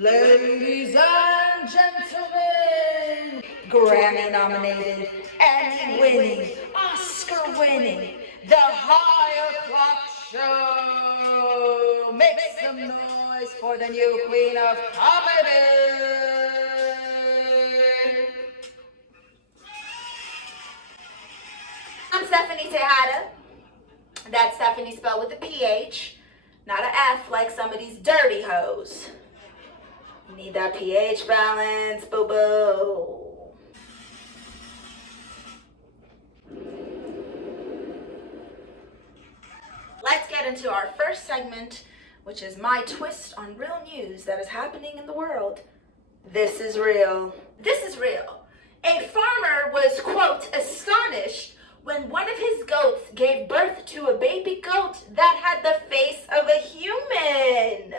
Ladies and gentlemen, Grammy nominated, Emmy winning, Oscar winning, the O'Clock Show. Make some noise for the new queen of comedy. I'm Stephanie Tejada. That's Stephanie spelled with a PH, not an F like some of these dirty hoes. You need that pH balance, boo-boo. Let's get into our first segment, which is my twist on real news that is happening in the world. This is real. This is real. A farmer was, quote, astonished when one of his goats gave birth to a baby goat that had the face of a human.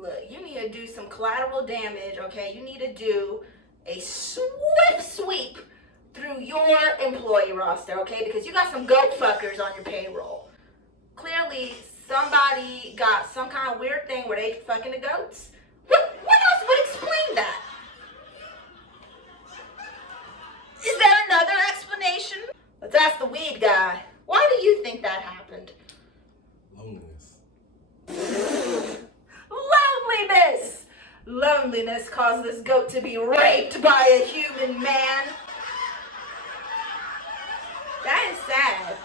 Look, you need to do some collateral damage, okay? You need to do a swift sweep through your employee roster, okay? Because you got some goat fuckers on your payroll. Clearly, somebody got some kind of weird thing where they fucking the goats. What else would explain that? Is there another explanation? Let's ask the weed guy. Why do you think that happened? Loneliness. Loneliness! Loneliness caused this goat to be raped by a human man. That is sad.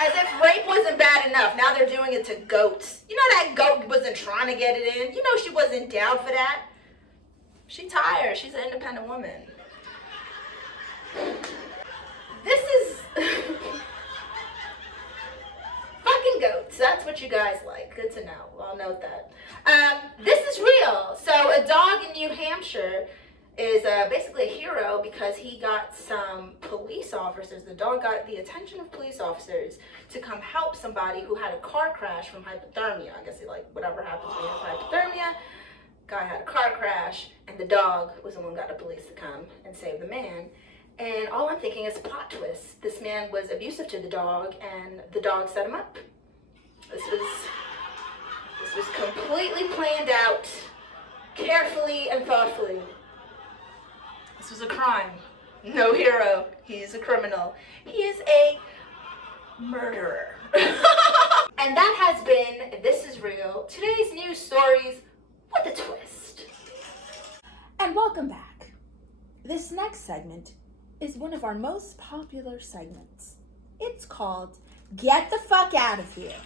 As if rape wasn't bad enough, now they're doing it to goats. You know that goat wasn't trying to get it in. You know she wasn't down for that. She's tired. She's an independent woman. This is... fucking goats. That's what you guys like. Good to know. I'll note that. This is real. So a dog in New Hampshire is basically a hero because he got some police officers. The dog got the attention of police officers to come help somebody who had a car crash from hypothermia. I guess whatever happens when you have hypothermia. Guy had a car crash, and the dog was the one who got the police to come and save the man. And all I'm thinking is plot twist. This man was abusive to the dog, and the dog set him up. This was completely planned out, carefully and thoughtfully. This was a crime. No hero. He's a criminal. He is a murderer. And that has been This Is Real. Today's news stories with a twist. And welcome back. This next segment is one of our most popular segments. It's called Get the Fuck Out of Here.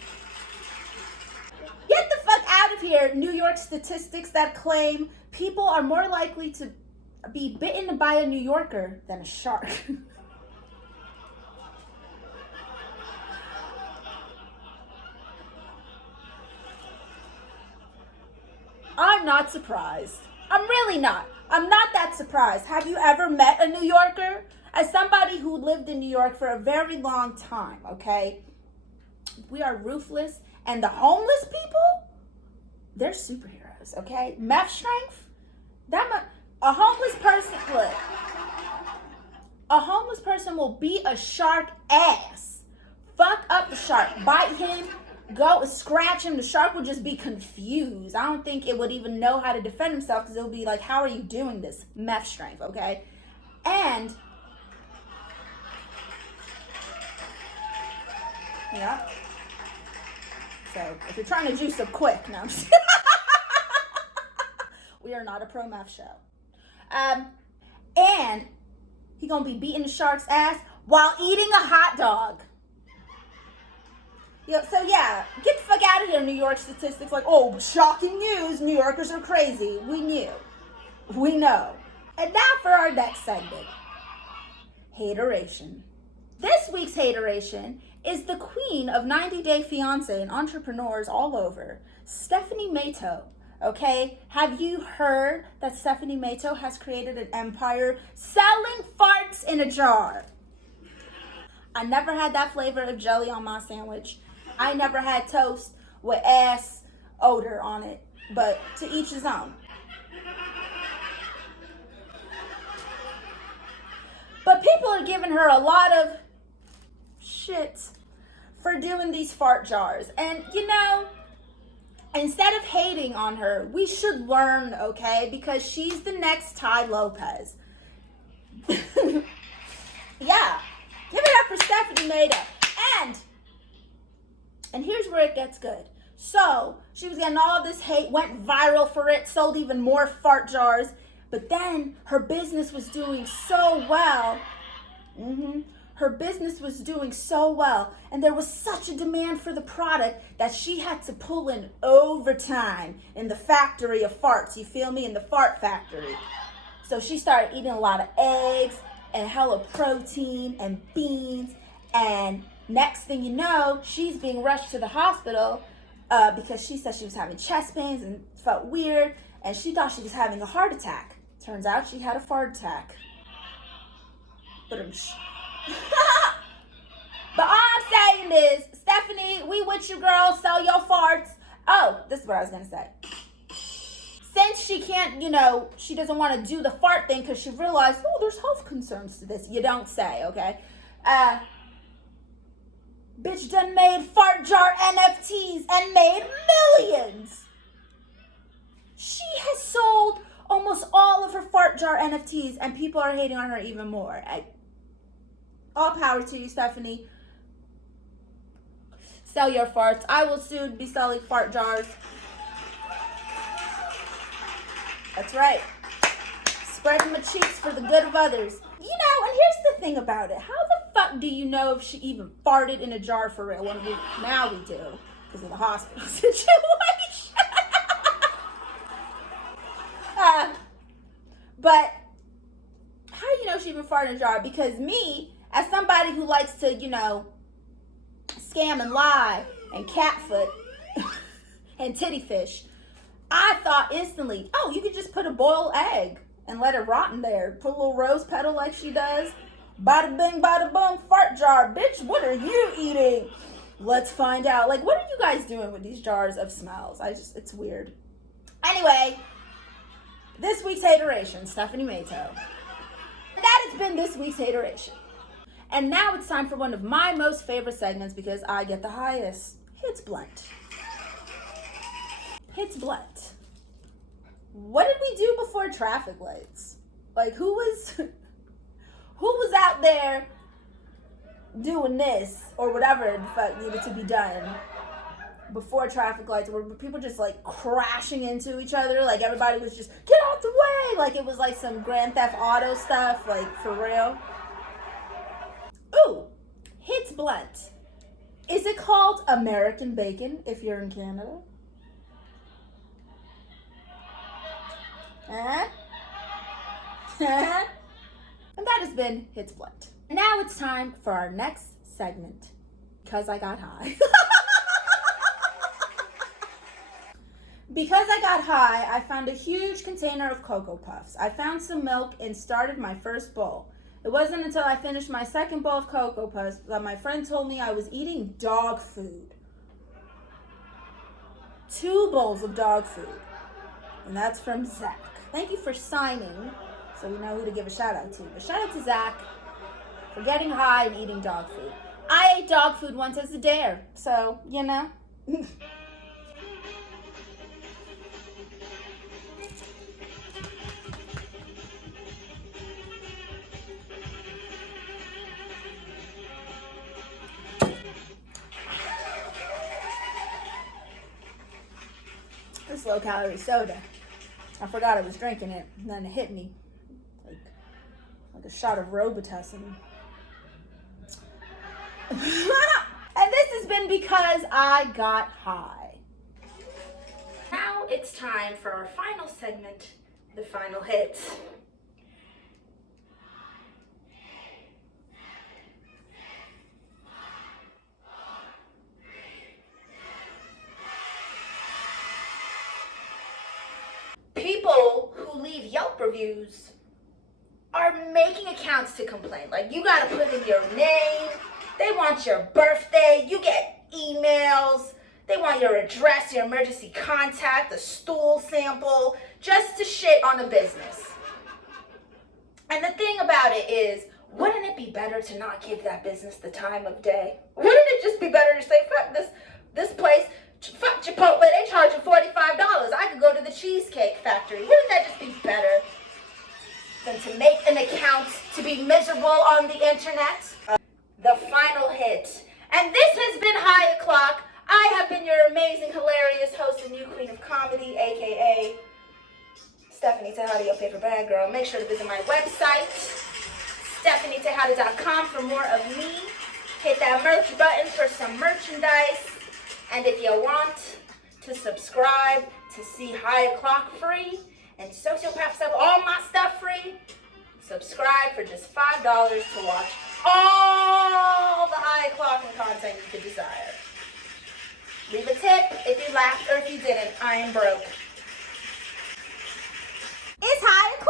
Get the fuck out of here, New York statistics that claim people are more likely to be bitten by a New Yorker than a shark. I'm not surprised. I'm really not. I'm not that surprised. Have you ever met a New Yorker? As somebody who lived in New York for a very long time, okay? We are ruthless, and the homeless people, they're superheroes, okay? Meth strength, a homeless person, look. A homeless person will beat a shark ass. Fuck up the shark, bite him, go scratch him. The shark would just be confused. I don't think it would even know how to defend himself because it would be like, how are you doing this? Meth strength, okay? And, yeah. So, if you're trying to juice up quick, no, I'm just we are not a pro meth show. And he gonna be beating the shark's ass while eating a hot dog. So yeah, get the fuck out of here, New York statistics. Like, oh, shocking news, New Yorkers are crazy. We knew. We know. And now for our next segment. Hateration. This week's hateration is the queen of 90 Day Fiancé and entrepreneurs all over, Stephanie Mato. Okay? Have you heard that Stephanie Mato has created an empire selling farts in a jar? I never had that flavor of jelly on my sandwich. I never had toast with ass odor on it, but to each his own. But people are giving her a lot of shit for for doing these fart jars. And you know, instead of hating on her, we should learn, okay? Because she's the next Ty Lopez. Yeah. Give it up for Stephanie Maida. And here's where it gets good. So, she was getting all this hate, went viral for it, sold even more fart jars. But then her business was doing so well. Her business was doing so well. And there was such a demand for the product that she had to pull in overtime in the factory of farts. You feel me? In the fart factory. So she started eating a lot of eggs and hella protein and beans. And next thing you know, she's being rushed to the hospital because she said she was having chest pains and felt weird. And she thought she was having a heart attack. Turns out she had a fart attack. But all I'm saying is, Stephanie, we with you, girl. Sell your farts. Oh, this is what I was going to say. Since she can't, you know, she doesn't want to do the fart thing because she realized, oh, there's health concerns to this. You don't say, okay? Bitch done made fart jar NFTs and made millions. She has sold almost all of her fart jar NFTs and people are hating on her even more. All power to you, Stephanie. Sell your farts. I will soon be selling fart jars. That's right. Spreading my cheeks for the good of others. You know, and here's the thing about it. How the fuck do you know if she even farted in a jar for real? Now we do, because of the hospital situation. But how do you know she even farted in a jar? Because me, as somebody who likes to, you know, scam and lie and catfoot and titty fish, I thought instantly, oh, you could just put a boiled egg and let it rot in there. Put a little rose petal like she does. Bada bing, bada boom, fart jar. Bitch, what are you eating? Let's find out. Like, what are you guys doing with these jars of smells? It's weird. Anyway, this week's hateration, Stephanie Mato. That has been this week's hateration. And now it's time for one of my most favorite segments because I get the highest. Hits Blunt. Hits Blunt. What did we do before traffic lights? Like, who was out there doing this or whatever the fuck needed to be done before traffic lights? Were people just like crashing into each other? Like everybody was just, get out the way! Like it was like some Grand Theft Auto stuff, like for real. Ooh, Hits Blunt. Is it called American Bacon if you're in Canada? And that has been Hits Blunt. Now it's time for our next segment, Because I Got High. Because I got high, I found a huge container of Cocoa Puffs. I found some milk and started my first bowl. It wasn't until I finished my second bowl of Cocoa Puffs that my friend told me I was eating dog food. 2 bowls of dog food. And that's from Zach. Thank you for signing, so we know who to give a shout out to. But shout out to Zach for getting high and eating dog food. I ate dog food once as a dare, so, you know. This low-calorie soda. I forgot I was drinking it, and then it hit me like a shot of Robitussin. And this has been Because I Got High. Now it's time for our final segment, the final hits. People who leave Yelp reviews are making accounts to complain. Like, you gotta put in your name, they want your birthday, you get emails, they want your address, your emergency contact, a stool sample, just to shit on a business. And the thing about it is, wouldn't it be better to not give that business the time of day? Wouldn't it just be better to say, fuck this place, fuck Chipotle, they charging $45. I could go to the Cheesecake Factory. Wouldn't that just be better than to make an account to be miserable on the internet? The final hit. And this has been High O'Clock. I have been your amazing, hilarious host and new queen of comedy, aka Stephanie Tejada, your favorite bad girl. Make sure to visit my website, StephanieTejada.com, for more of me. Hit that merch button for some merchandise. And if you want to subscribe to see High O'Clock free and Sociopath stuff, all my stuff free, subscribe for just $5 to watch all the High O'Clock and content you could desire. Leave a tip if you laughed or if you didn't. I am broke. It's High O'Clock.